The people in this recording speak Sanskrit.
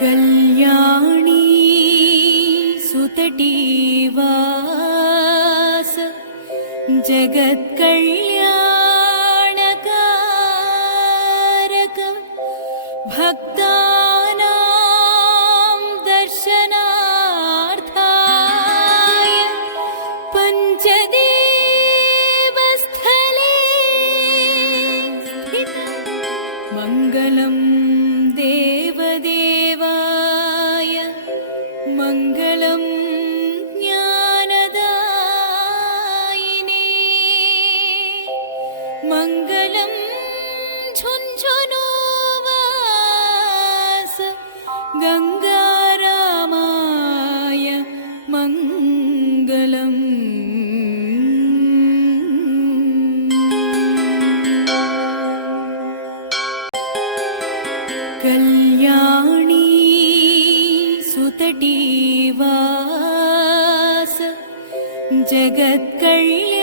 कल्याणी सुतटीवास जगत्कल्याणकारक भक्तानां दर्शनार्थाय पञ्चदेवस्थले स्थित मङ्गलं देवदेवाय मङ्गलं ज्ञानदायिने मङ्गलं झुञ्झुनूवास गङ्गारामाय मङ्गलम्। कल्याणी सुतटीवास जगत्कल्याणकारक